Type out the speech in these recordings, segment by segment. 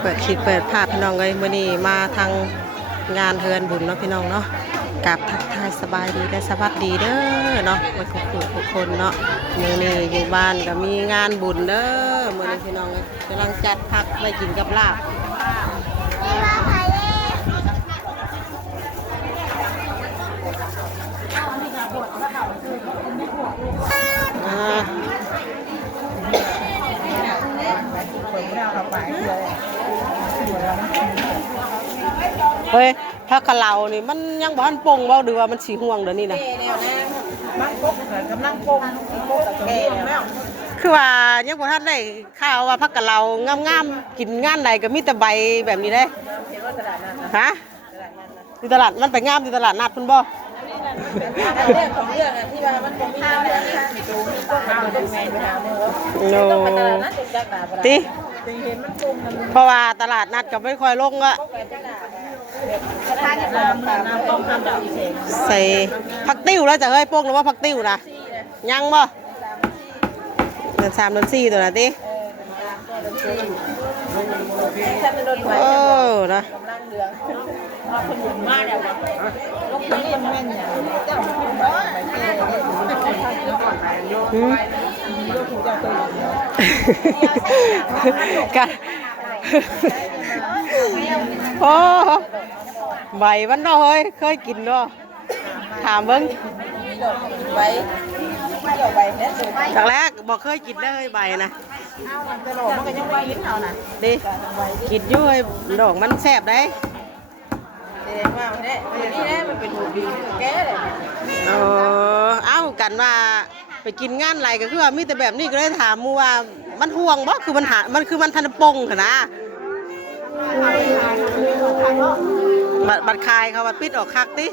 เปิดคลิปเปิดภาพพี่น้องเลยมื้อนี้มาทางงานเฮือนบุญเนาะพี่น้องเนาะกับทักทายสบายดีและสวัสดีเด้อเนาะมาทุกคนเนาะมื้อนี้อยู่บ้านก็มีงานบุญเด้อมื้อนี้พี่น้องเลยกำลังจัดผักไว้กินกับลาบเฮ้ยถ้ากะเหลานี่มันยังบ่ทันปงเว้าหรือว่ามันสิห่วงเดี๋ยวนี้นะมันปกกำลังปงแก่แล้วคือว่ายังบ่ทันได้ข่าวว่าผักกะเหลางามๆกินงานใดก็มีแต่ใบแบบนี้เด้ฮะที่ตลาดมันไปงามที่ตลาดนัดเพิ่นบ่เรื่องของเรื่องที่ว่ามันบ่มีข้าวเนี่ยมีตู้มีข้าวต้องแม่นไปหาเนื้อโนติเพราะว่าตลาดนัดก็ไม่ค่อยลงอะใส่ผักติ้วแล้วจะเฮ้ยพวกนั้นว่าผักติ้วนะยังบ่เดือน3 เดือน 4ตัวน่ะตินะกันโอ้ใบมันเนาะเฮ้ยเคยกินเนาะถามเบิ้งใบจากแรกบอกเคยกินได้ใบนะแต่ดอกมันก็ยังไม่กินเอานะดิกินยุ่ยดอกมันแซ่บได้แสดงว่าเนี่ยนี่นะมันเป็นหูดีแก่เลยเอ้ากันว่าไปกินงานอะไรก็คือว่ามีแต่แบบนี้ก็เลยถามมูว่ามันห่วงบ่คือมันทันปงค่ะนะบัดคายเขาบัดปิดออกคักติ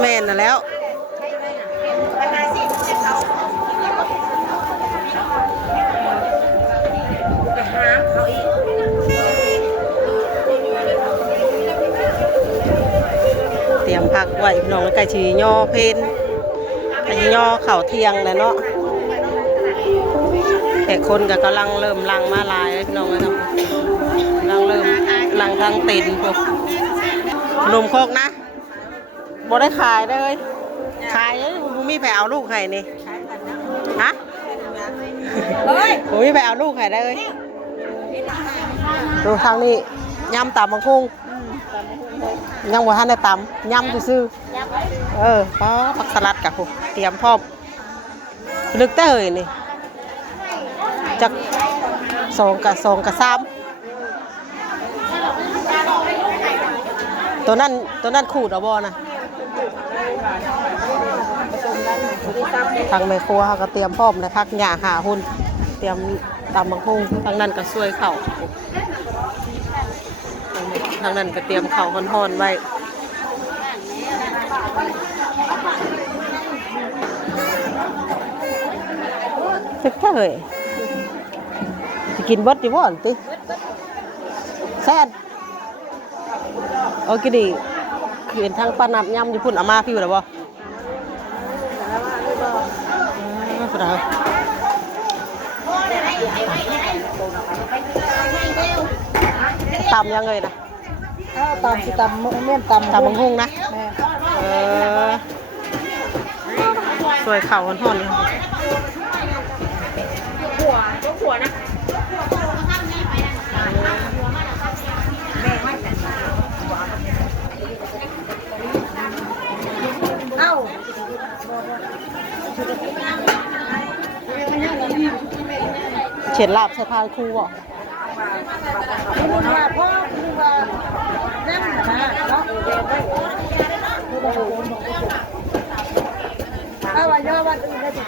แม่นน่ะแล้วเตรียมผักไว้พี่น้องไก่ชีย่อเพนไก่ชีย่อเข่าเทียงเลยเนาะแต่คนก็กำลังเริ่มลังมาลายพี่น้องเลยเนาะเริ่มลังทางตีนพวกนมโคกนะบ่ได้ขายเลยขายมีแผลเอาลูกไข่นี่ฮะมีแผลเอาลูกไข่ได้เลยดูทางนี้ยำตำบังคุงยังบ่ทันได้ตำยำซื่อป้าผักสลัดกับผมเตรียมพร้อมลึกแต่เอ่ยนี่จาก2 กับ 3ตัวนั้นขูดเอาบ่นะทางแม่ครัวเขาก็เตรียมพร้อมเลยพักหญ้าหาหุ่นเตรียมตำบังคุงทางนั้นก็ช่วยเข่าทางนั้นก็เตรียมเข่าห่อนๆไว้ตึกแค่เลยจะกินบดอยู่บ่อนติแซ่บเอากี่ดีเห็นทางปลาหนับยำญี่ปุ่นเอามาพี่อยู่หรือบ่ตำยังไงนะตำสิตำเมี่ยนตำบังฮุงนะสวยเข่าห่อนๆเลยหัวนะเอ้าเฉียดลาบใส่พานครูบ่พ่อคือว่านั่นนะเนาะเอาไว้ย่อวันอื่นได้ติด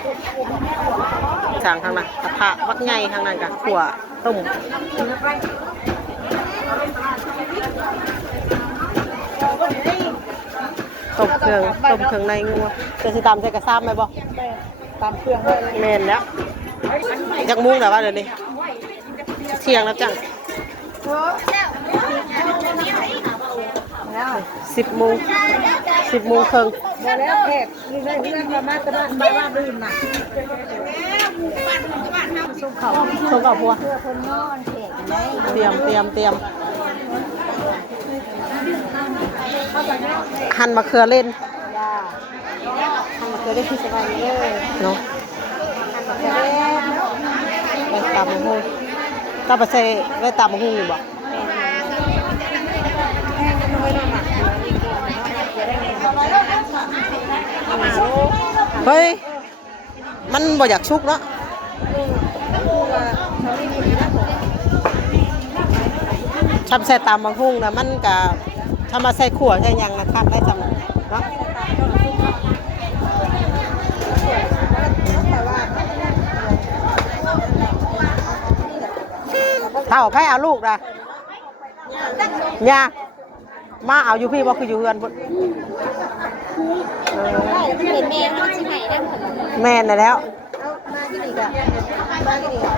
ทางนั้นกระทะวักไงทางนั้นกับขั่วต้มเครื่องในงัวจะสิตำใส่กระซ้ำไหมบ่ตำเครื่องเมนแล้วจังมุ้งแต่ว่าเดี๋ยวนี้เที่ยงแล้วจัง แล้ว 10 โมง 10 โมงครึ่ง มาแล้วแขกนี่ได้เพื่อนมาตะบ้านดื่มน่ะส่งเขา ชงกับพัว เพื่อคนนอนแขกได้ เตรียมหั่นมะเขือเล่น จ้าทำจะได้ที่สบายเลย เนาะ จะได้ ไปตำมะฮุ่งถ้าไปใส่ไปตำมะฮุ่งอยู่บ่เฮ้ยมันบ่อยากชุกเนาะทำใส่ตำมะฮุ่งนะมันก็ทำมาใส่ขั่วใส่หยังนะครับได้จำเนาะเท่าไผเอาลูกนะย่ามาเอาอยู่พี่บ่คืออยู่เฮือนพุ่น เป็นแม่เขาที่ไหนนะ แม่นน่ะแล้ว เอามาที่นี่กันมาที่นี่กัน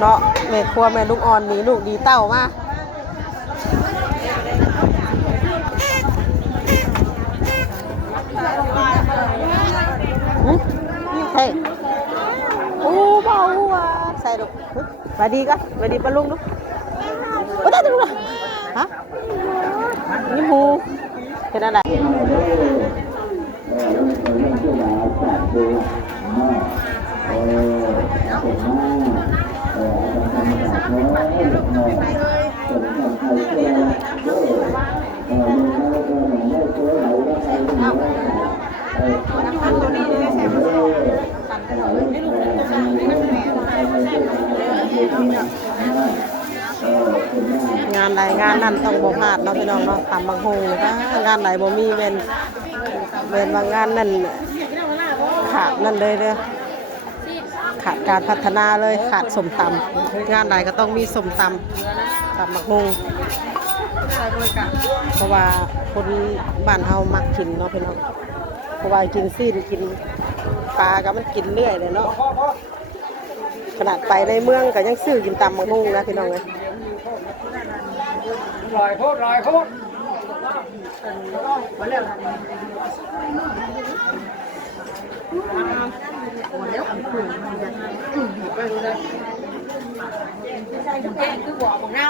เนาะแม่ครัวแม่ลูกอ่อนมีลูกดีเต้ามาเฮ้ยโอ้เบาว่ะใส่ลูกมาดีกันมาดีปลาลุงลูกโอ้ได้ลูกฮะยิ้มหูเป็นอะไรงานใดงานนั้นต้องบ่พลาดเนาะพี่น้องเนาะตามบางโฮงเลยงานไหนบ่มีเว้นบางงานนั่นขาดนั่นเลยเด้อขาดการพัฒนาเลยขาดสมตำงานไหนก็ต้องมีสมตำตำบางโฮงเพราะว่าคนบ้านเฮามักกินเนาะพี่น้องเพราะว่ากินซีนกินปลาก็มันกินเรื่อยเลยเนาะขนาดไปในเมืองก็ยังซื้อกินตำบางโฮงนะพี่น้องเลยลอยโคตรคือบอกของเรา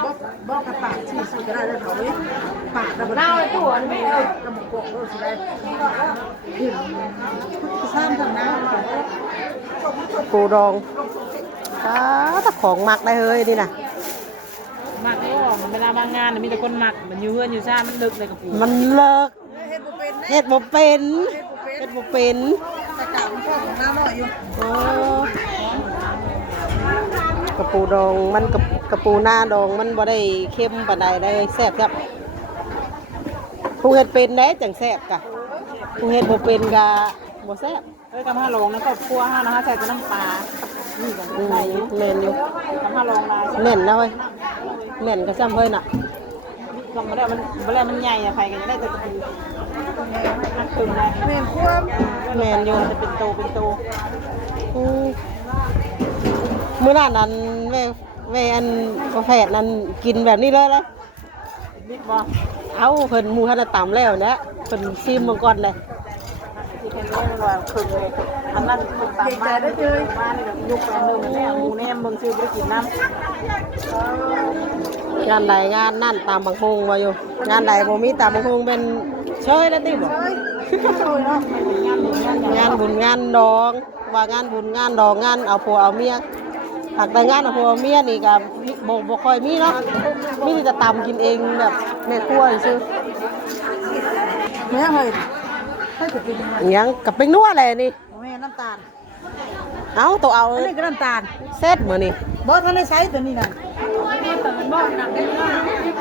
บอกกับปากที่สุดก็ได้เลยเขาเนี่ยปากกับเราตัวไม่เอากระบอกกเราสุดเลยซ้ำทางน้ำ ปูดองถ้าของหมักได้เฮ้ยนี่นะ หมักก็เวลาบางงานมีแต่คนหมักมันอยู่เฮือนอยู่ซ่ามันลึกเลยกับปู มันเลิกเฮ็ดบ่เป็นเฮ็ดบ่เป็น ตะกาบมันชอบของน้ำหน่อยอยู่ โอ้กระปูดองมันกระปูหน้าดองมันบ่ได้เค็มปานใดได้แซ่บครับผู้เฮ็ดเป็นได้จังแซ่บกะผู้เฮ็ดบ่เป็นกะบ่แซ่บ กำผ้าลงนะครอบครัวฮะนะคะใส่แต่น้ำปลานี่กันใส่อยู่ แม่นอยู่ กำผ้าลงลาย แน่นแล้วเว้ยแน่นก็ซ้ำเฮ้ยน่ะ ลงมาได้มันใหญ่อะใครกันจะได้แต่ปูนักตึงเลย เมนควบ แม่นอยู่ จะเป็นโต มื้อนั้นแม่อันกาแฟนั้นกินแบบนี้เลยเลย บิ๊กบอล เอาเพิ่นหมูทันได้ตำแล้วนะเพิ่นซิมเบิ่งก่อนเลย ที่เป็นเรื่องว่าคึงเลยอันนั้นเป็นตามบ้านบ้านแบบยุคแบบนึงแม่หมูแนมเมืองซื้อไปกินน้ำ งานใดงานนั่นตามบางโฮงว่าอยู่งานใดบ่มีตามบางโฮงเป็นเชยแล้วติบ่งานบุญงานดองว่างานบุญงานดองงานเอาผัวเอาเมียหากแต่งานเอาผัวเอาเมียนี่ก็บ่ค่อยมีเนาะมีแต่จะตำกินเองแบบแม่ครัวซื่อ แม่เฮ้ยให้จะกินยังไง อิหยังกับเป็นนัวแหละนี่ แม่น้ำตาล เอาตัวเอา อันนี้ก็น้ำตาล เซ็ตมื้อนี่ บอสมันได้ใช้ตัวนี้นะ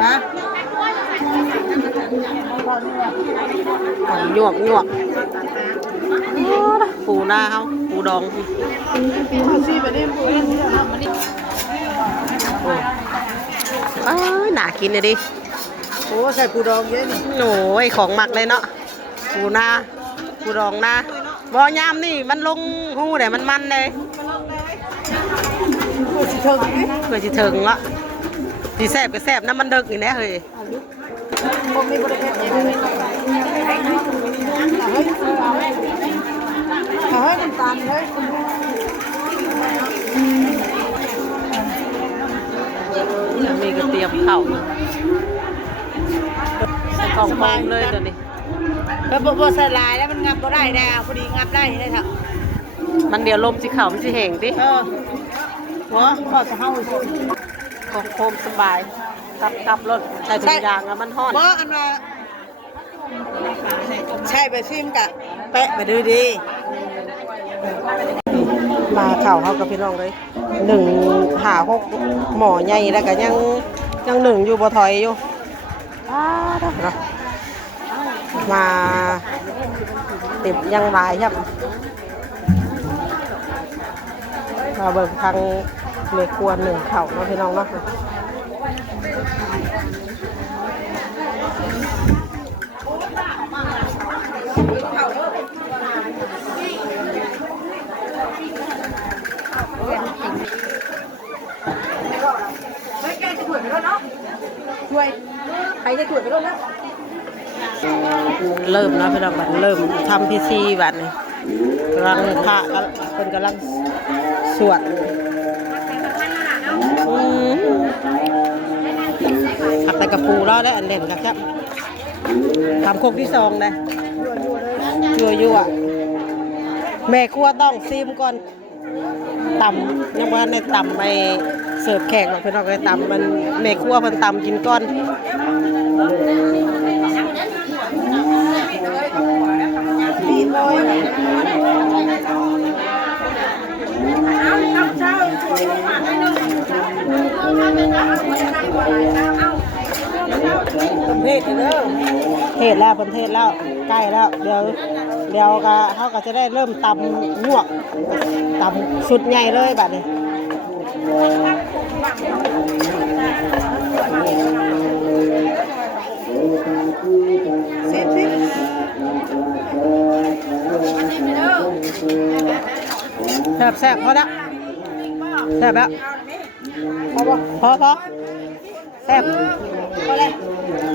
ฮะ หยวกปูหน้าเฮาปูดอง เอาซีไปนี่ปูนี่ทำมันนี่ เอ้ยน่ากินเลยดิ โอ้ใส่ปูดองเยอะนี่ โอ้ยของหมักเลยเนาะปูนาปูดองนาบ่ยามนี่มันลงหูได้มันเลย ปูสี เชิงนี่ เพื่อสิถึงละสิแซ่บก็แซ่บน้ำมันดึกนี่แหละเฮ้ย ผมมีบริเวณนี้เอาให้น้ำตาลเลย แล้วมีก็เตรียมข้าวใส่กล่องพร้อมเลยตัวนี้ แล้วบ่ใส่ลายแล้วมันงับบ่ได้แน่พอดีงับได้ได้เถอะ มันเดี๋ยวลมสิเข่ามันสิแห้งดิ หัวก็จะเฮาสิ ของโคมสบายกับรถใส่ถุงยางแล้วมันฮ้อน บ่อันว่าใช่ไปซิมกะแปะไปดูดี มาข่าวเขากับพี่น้องเลย156หมอใหญ่แล้วก็ยังหนึ่งอยู่บ่ถอยอยู่เนาะมาติดยังหลายครับมาเบิ่งทางเมฆควรหนึ่งเข่าเนาะพี่น้องเนาะช่วยใครจะช่วยไปรถนะ เริ่มแล้วพี่น้องบัดเริ่มทำพิธีบัดนี่กำลังพระคนกำลังสวดขับไปกับปูแล้วได้อันเด่นครับทำโคกที่สองเลยยั่วแม่ครัวต้องซีมก่อนตำยังว่าในตำไปเสิร์ฟแขกหรอกพี่น้องเลยตำมันแม่ครัวเพิ่นตำกินก้อนปีนเลยประเทศเด้อ เทศแล้วประเทศแล้วใกล้แล้วเดี๋ยวก็เขาก็จะได้เริ่มตำลวกตำสุดใหญ่เลยบัดนี้แซ่บพอแล้วแซ่บแล้วพอแซ่บ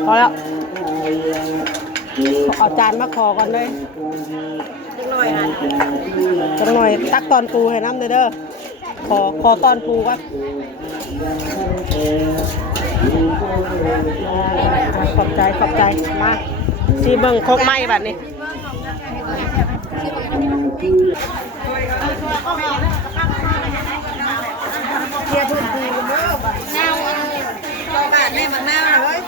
พอแล้วเอาจานมาขอก่อนเลยจังหน่อยตักตอนปูให้น้ำเด้อขอตอนปูก่อนขอบใจมาซีเบิ่งโคกไม้บัดนี้เทียทุนดีกันเด้อแนวต่อบาทแม่มันแนวเลย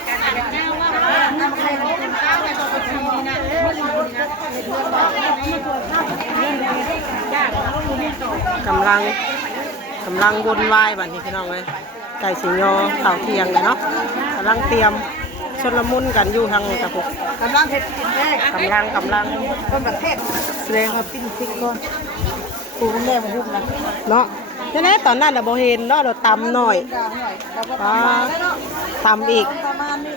กำลังวนวายบัดนี้พี่น้องเลยไก่สิงโยข้าวเที่ยงเลยเนาะกำลังเตรียมชนละมุนกันอยู่ทางตะปุก กำลังเผ็ดกินแม่ กำลัง ต้นประเทศแสดงว่าปิ้งพริกก่อนปูกับแม่มาหุ้มนะ เนาะแน่ๆตอนนั้นเราบ่เห็นเนาะเราตำหน่อยตำอีก ประมาณนี้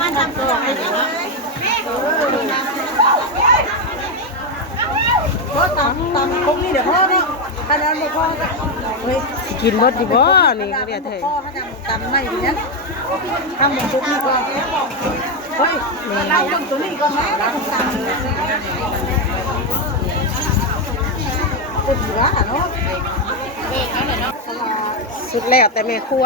มันทำตัวให้เนาะก็ตำคงนี่เดี๋ยวพ่อเนาะขนาดบ่พ่อก็เฮ้ย กินหมดอยู่บ่นี่ก็เรียกเท่ พ่อเขาจะตำไม่ดีนะทำหมดทุกนี่ก่อนเฮ้ยเราต้องตัวนี้ก่อนนะเราต้องตำเป็นหัวเนาะ สุดแล้วแต่แม่ครัว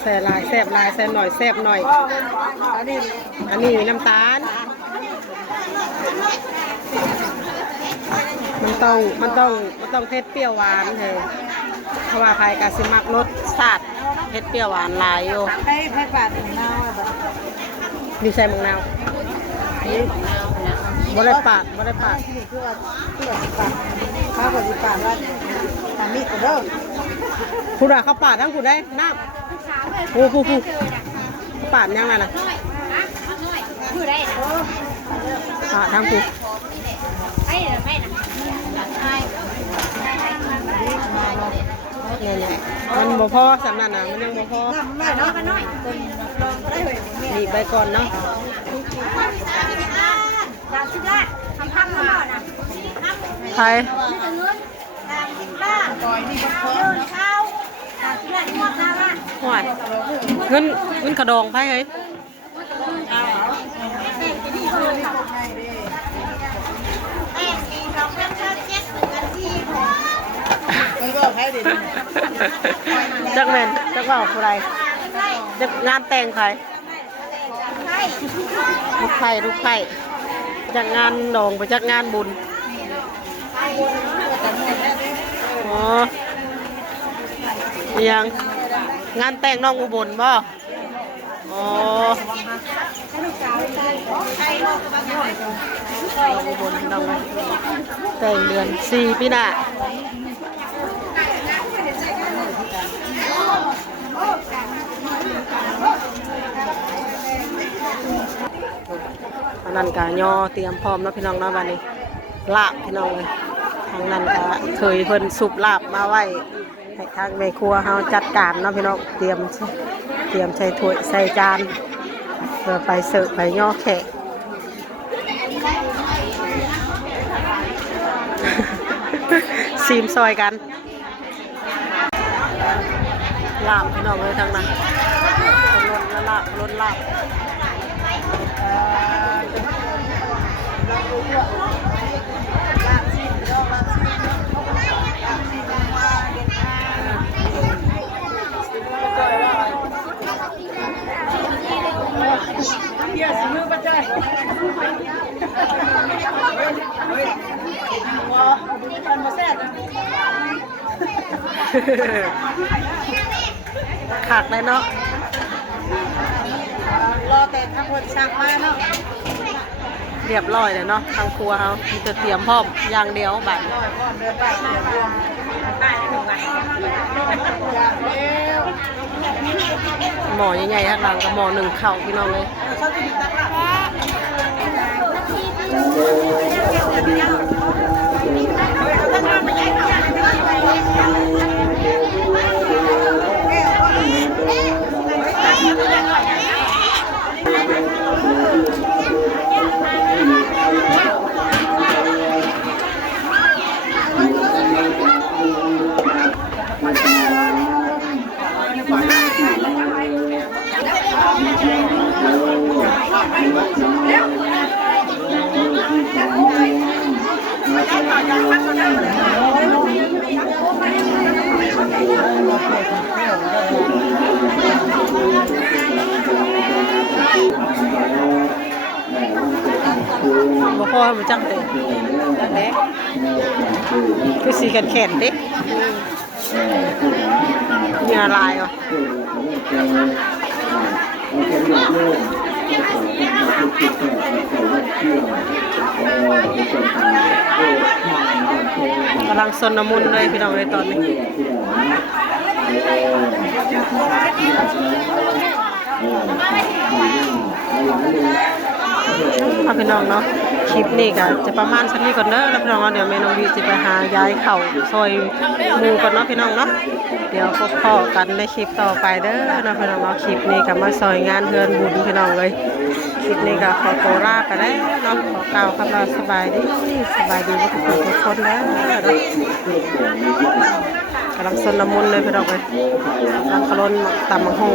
แซ่ลายแซ่บลายแซ่หน่อยแซ่บหน่อยอันนี้มีน้ำตาลมันต้องเผ็ดเปรี้ยวหวานเฮ้ยเพราะว่าใครก็สิมักรสชาติเผ็ดเปรี้ยวหวานหลายอยู่ ให้ปาดหน้าแบบ ดีใส่มังนาวบ่ได้ปาด นี่คือว่าปาดข้าวกับปาดว่าทำมีดกันเด้อ คุณอะเขาปาดทั้งคุณได้น้ำผู้เขาปาดยังไงนะปาดทั้งคุณเนี่ยมันบ่พอสำนักน่ะมันยังบ่พอ น้ำไม่เนาะ นี่ไปก่อนเนาะ ใครห่วยเงินขะดองไปเฮ้ย ไม่บอกให้ดิ จักแมนจักว่าผู้ใดจักงานแต่งใครลูกไผ่จักงานดองไปจักงานบุญอ๋อยังงานแต่งน้องอุบลบ่อ๋ออุบลน้องแต่งเดือน4ปีหน้าอันนั้นก็ย่อเตรียมพร้อมแล้วพี่น้องเนาะวันนี้ลาบพี่น้องเลยทางนั้นก็เคยเพิ่นสุบลาบมาไว้ให้ทางแม่ครัวเฮาจัดการเนาะพี่น้องเตรียมใส่ถ้วยใส่จานเพื่อไปเสิร์ฟไปย่อแขก ซีมซอยกันลาบพี่น้องเลยทางนั้นรถลาบขาดเลยเนาะรอแต่ทั้งคนสั่งมาเนาะ เรียบร้อยเลยเนาะทางครัวเขามีแต่เตรียมพร้อมอย่างเดียวบัด เดินไปเดินรวมได้ถึงไหน หม้อใหญ่ๆข้างหลังกับหม้อหนึ่งเข่าพี่น้องเลยบ่พอให้มันจังเลยคือสีแข็งๆดิมีอะไรอ่ะกำลังสนน้ำมุนเลยพี่น้องเลยตอนนี้พี่น้องเนาะคลิปนี้ก็จะประมาณสักนี้ก่อนเด้อแล้วพี่น้องเดี๋ยวแม่น้องวีจะไปหาย้ายเข่าซอยหมูก่อนเนาะพี่น้องเนาะเดี๋ยวพบพ่อกันในคลิปต่อไปเด้อนะพี่น้องเนาะคลิปนี้ก็มาซอยงานเฮือนบุญพี่น้องเลยคลิปนี้ก็ขอตัวลาไปแล้วเนาะขอกล่าวคำว่าสบายดีทุกคนแล้วกำลังสนน้ำมุนเลยพี่น้องเลยกำลังกระล้นตำมังหง